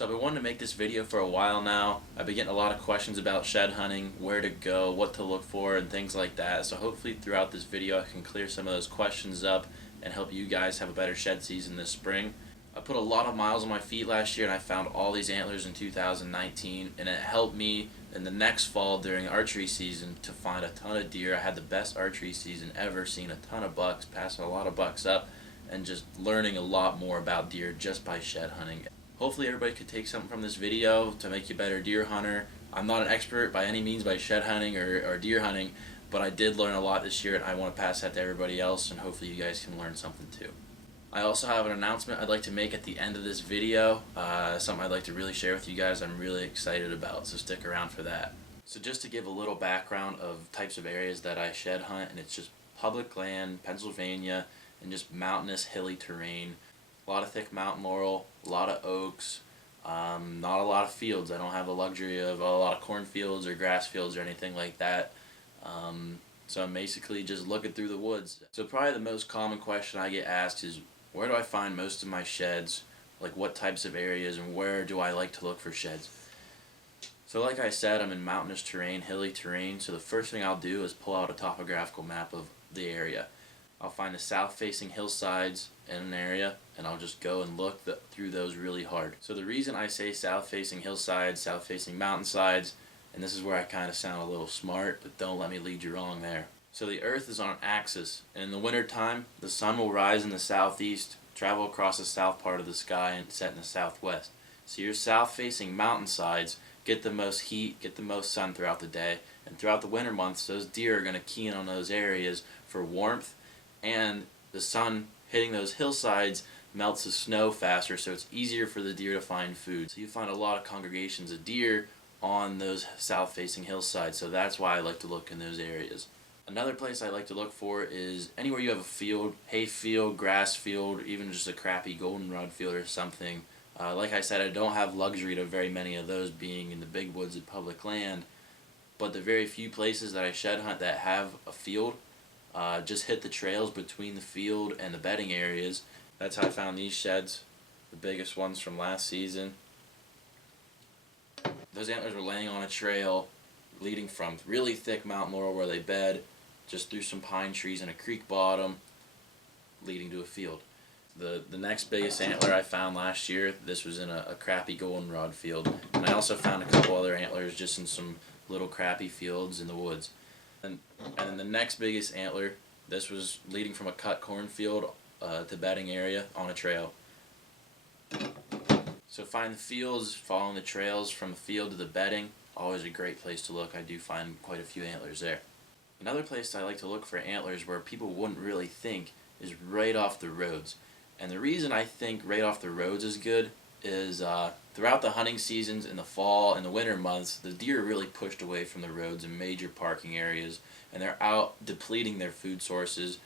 So I've been wanting to make this video for a while now. I've been getting a lot of questions about shed hunting, where to go, what to look for, and things like that. So hopefully throughout this video I can clear some of those questions up and help you guys have a better shed season this spring. I put a lot of miles on my feet last year and I found all these antlers in 2019, and it helped me in the next fall during archery season to find a ton of deer. I had the best archery season ever, seen a ton of bucks, passing a lot of bucks up, and just learning a lot more about deer just by shed hunting. Hopefully everybody could take something from this video to make you a better deer hunter. I'm not an expert by any means by shed hunting or deer hunting, but I did learn a lot this year and I want to pass that to everybody else, and hopefully you guys can learn something too. I also have an announcement I'd like to make at the end of this video, something I'd like to really share with you guys I'm really excited about, so stick around for that. So just to give a little background of types of areas that I shed hunt, and it's just public land, Pennsylvania, and just mountainous, hilly terrain. A lot of thick mountain laurel, a lot of oaks, not a lot of fields. I don't have the luxury of a lot of cornfields or grass fields or anything like that. So I'm basically just looking through the woods. So probably the most common question I get asked is, where do I find most of my sheds? Like what types of areas, and where do I like to look for sheds? So like I said, I'm in mountainous terrain, hilly terrain, so the first thing I'll do is pull out a topographical map of the area. I'll find the south-facing hillsides in an area, and I'll just go and look through those really hard. So the reason I say south-facing hillsides, south-facing mountainsides, and this is where I kind of sound a little smart, but don't let me lead you wrong there. So the Earth is on an axis, and in the winter time, the sun will rise in the southeast, travel across the south part of the sky, and set in the southwest. So your south-facing mountainsides get the most heat, get the most sun throughout the day, and throughout the winter months, those deer are going to key in on those areas for warmth, and the sun hitting those hillsides melts the snow faster, so it's easier for the deer to find food. So you find a lot of congregations of deer on those south-facing hillsides, so that's why I like to look in those areas. Another place I like to look for is anywhere you have a field, hay field, grass field, even just a crappy goldenrod field or something. Like I said, I don't have luxury to very many of those being in the big woods and public land, but the very few places that I shed hunt that have a field, just hit the trails between the field and the bedding areas. That's how I found these sheds, the biggest ones from last season. Those antlers were laying on a trail leading from really thick mountain laurel where they bed, just through some pine trees and a creek bottom, leading to a field. The next biggest antler I found last year, this was in a crappy goldenrod field, and I also found a couple other antlers just in some little crappy fields in the woods. And then the next biggest antler, this was leading from a cut cornfield to bedding area on a trail. So find the fields, following the trails from the field to the bedding, always a great place to look. I do find quite a few antlers there. Another place I like to look for antlers where people wouldn't really think is right off the roads. And the reason I think right off the roads is good is throughout the hunting seasons in the fall and the winter months, the deer are really pushed away from the roads and major parking areas, and they're out depleting their food sources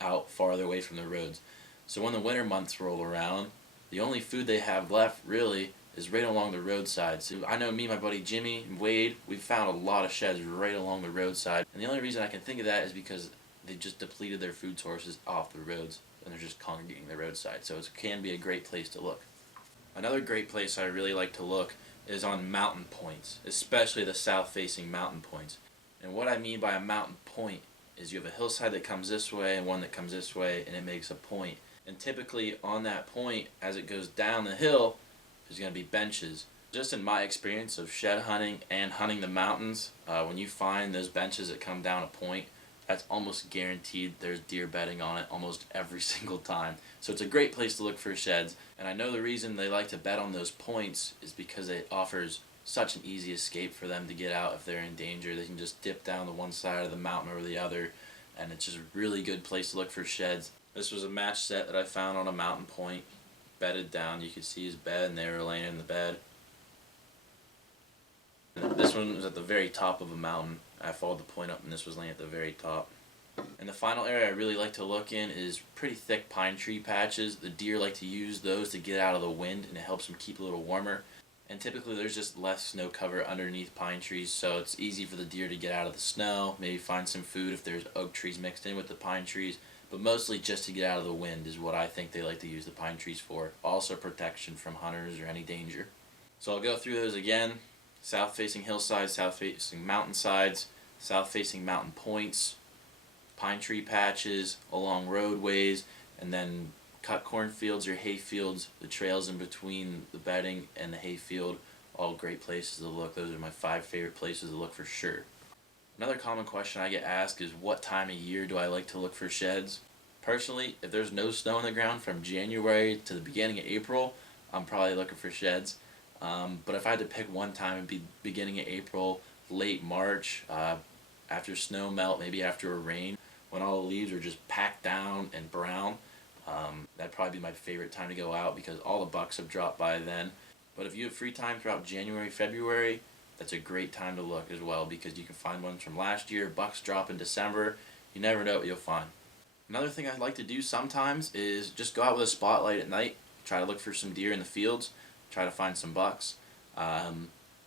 out farther away from the roads. So when the winter months roll around, the only food they have left really is right along the roadside. So I know me, my buddy Jimmy, and Wade, we've found a lot of sheds right along the roadside, and the only reason I can think of that is because they just depleted their food sources off the roads, and they're just congregating the roadside. So it can be a great place to look. Another great place I really like to look is on mountain points, especially the south-facing mountain points. And what I mean by a mountain point is you have a hillside that comes this way and one that comes this way, and it makes a point. And typically on that point, as it goes down the hill, there's going to be benches. Just in my experience of shed hunting and hunting the mountains, when you find those benches that come down a point, that's almost guaranteed there's deer bedding on it almost every single time. So it's a great place to look for sheds, and I know the reason they like to bed on those points is because it offers such an easy escape for them to get out if they're in danger. They can just dip down to one side of the mountain or the other, and it's just a really good place to look for sheds. This was a match set that I found on a mountain point, bedded down. You could see his bed, and they were laying in the bed. And this one was at the very top of a mountain. I followed the point up, and this was laying at the very top. And the final area I really like to look in is pretty thick pine tree patches. The deer like to use those to get out of the wind, and it helps them keep a little warmer. And typically there's just less snow cover underneath pine trees, so it's easy for the deer to get out of the snow, maybe find some food if there's oak trees mixed in with the pine trees. But mostly just to get out of the wind is what I think they like to use the pine trees for. Also protection from hunters or any danger. So I'll go through those again. South-facing hillsides, south-facing mountainsides, south-facing mountain points, pine tree patches, along roadways, and then cut cornfields or hay fields, the trails in between the bedding and the hay field, all great places to look. Those are my 5 favorite places to look for sure. Another common question I get asked is what time of year do I like to look for sheds? Personally, if there's no snow on the ground from January to the beginning of April, I'm probably looking for sheds. But if I had to pick one time, it'd be beginning of April, late March, after snow melt, maybe after a rain, when all the leaves are just packed down and brown. That'd probably be my favorite time to go out because all the bucks have dropped by then. But if you have free time throughout January, February, that's a great time to look as well because you can find ones from last year. Bucks drop in December. You never know what you'll find. Another thing I'd like to do sometimes is just go out with a spotlight at night, try to look for some deer in the fields, try to find some bucks.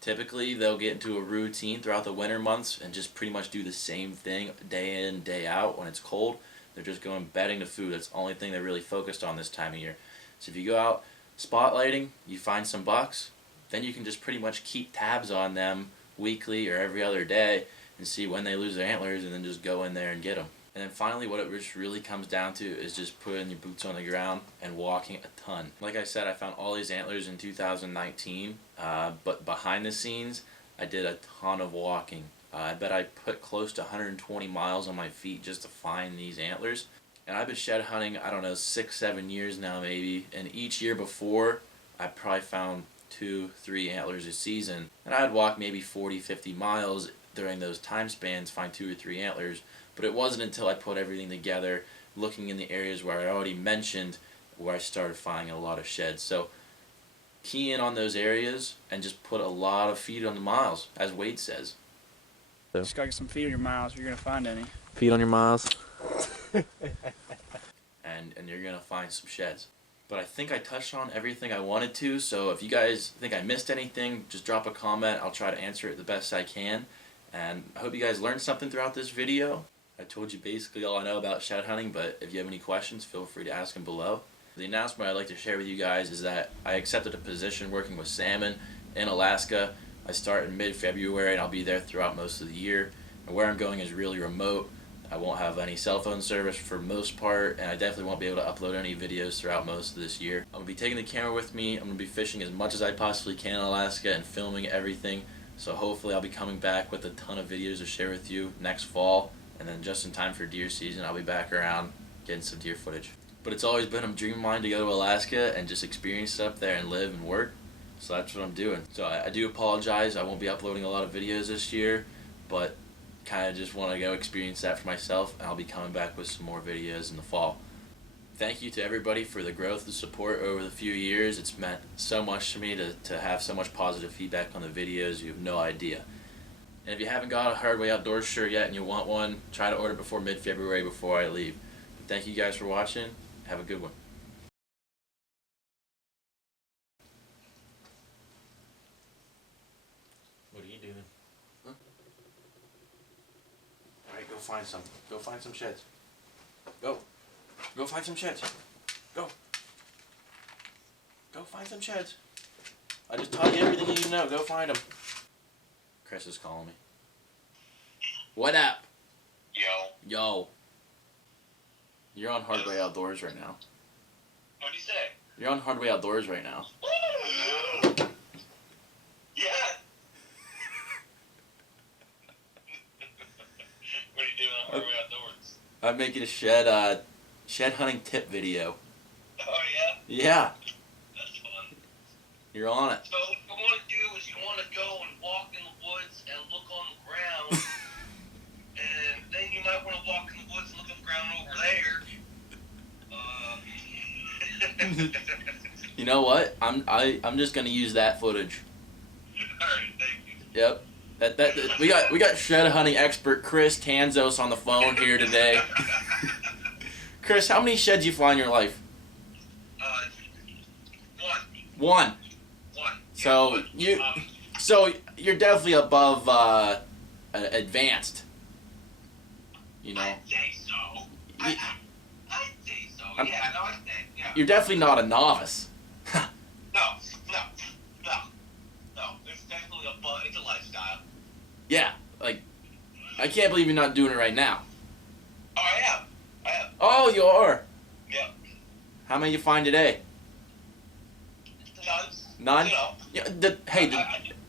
Typically, they'll get into a routine throughout the winter months and just pretty much do the same thing day in, day out when it's cold. They're just going bedding to food. That's the only thing they're really focused on this time of year. So if you go out spotlighting, you find some bucks, then you can just pretty much keep tabs on them weekly or every other day and see when they lose their antlers and then just go in there and get them. And then finally, what it just really comes down to is just putting your boots on the ground and walking a ton. Like I said, I found all these antlers in 2019, but behind the scenes, I did a ton of walking. I bet I put close to 120 miles on my feet just to find these antlers. And I've been shed hunting, I don't know, 6-7 years now maybe. And each year before, I probably found 2-3 antlers a season. And I'd walk maybe 40-50 miles during those time spans, find 2 or 3 antlers. But it wasn't until I put everything together, looking in the areas where I already mentioned, where I started finding a lot of sheds. So key in on those areas and just put a lot of feet on the miles, as Wade says. Just gotta get some feet on your miles if you're gonna find any. Feet on your miles. and you're gonna find some sheds. But I think I touched on everything I wanted to, so if you guys think I missed anything, just drop a comment. I'll try to answer it the best I can. And I hope you guys learned something throughout this video. I told you basically all I know about shed hunting, but if you have any questions, feel free to ask them below. The announcement I'd like to share with you guys is that I accepted a position working with salmon in Alaska. I start in mid-February and I'll be there throughout most of the year. And where I'm going is really remote. I won't have any cell phone service for most part, and I definitely won't be able to upload any videos throughout most of this year. I'm going to be taking the camera with me. I'm going to be fishing as much as I possibly can in Alaska and filming everything. So hopefully I'll be coming back with a ton of videos to share with you next fall. And then just in time for deer season, I'll be back around getting some deer footage. But it's always been a dream of mine to go to Alaska and just experience it up there and live and work. So that's what I'm doing. So I do apologize. I won't be uploading a lot of videos this year, but kind of just want to go experience that for myself. And I'll be coming back with some more videos in the fall. Thank you to everybody for the growth and support over the few years. It's meant so much to me to have so much positive feedback on the videos. You have no idea. And if you haven't got a Hardway Outdoors shirt yet and you want one, try to order before mid-February before I leave. Thank you guys for watching. Have a good one. What are you doing? Huh? Alright, go find some. Go find some sheds. Go. Go find some sheds. Go. Go find some sheds. I just taught you everything you need to know. Go find them. Chris is calling me. What up? Yo. Yo. You're on Hardway Outdoors right now. What'd you say? You're on Hardway Outdoors right now. Yeah. What are you doing on Hardway Outdoors? I'm making a shed hunting tip video. Oh yeah? Yeah. That's fun. You're on it. So what you want to do is you want to go and walk in the woods and look on the ground. And then you might want to walk in the woods and look on the ground over there. You know what? I'm just gonna use that footage. Alright, thank you. Yep. We got shed hunting expert Chris Tanzos on the phone here today. Chris, how many sheds you fly in your life? One. One. So you're definitely above advanced. You know. I'd say so. I'd say so. Yeah, no, I think. Yeah. You're definitely not a novice. No. I can't believe you're not doing it right now. Oh, I am. Oh, you are. Yeah. How many you find today? None. You know. Yeah.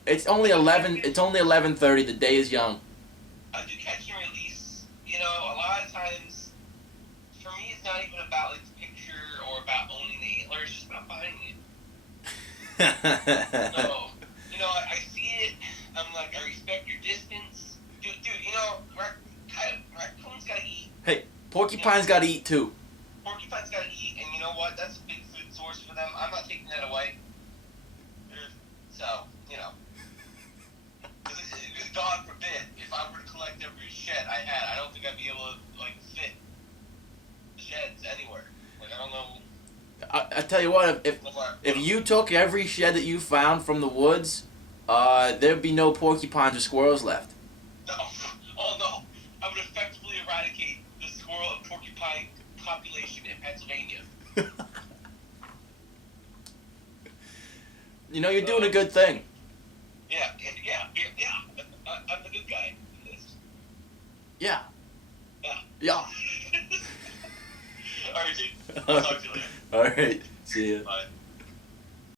It's only 11. It's only 11:30. The day is young. I do catch and release. You know, a lot of times, for me, it's not even about like the picture or about owning the antler. It's just about finding it. So, you know, I see it. I'm like, I respect your distance, dude. You know, raccoons gotta eat. Hey, porcupines gotta eat too. Porcupines gotta eat, and you know what? That's a big food source for them. I'm not taking that away. So, you know. God forbid, if I were to collect every shed I had, I don't think I'd be able to, like, fit sheds anywhere. Like, I don't know. I tell you what, if you took every shed that you found from the woods, there'd be no porcupines or squirrels left. No. Oh, no. I would effectively eradicate the squirrel and porcupine population in Pennsylvania. You know, you're doing a good thing. Yeah. I'm the good guy in this. Yeah. Yeah. Yeah. All right, Jake. I'll talk to you later. All right. See ya. Bye.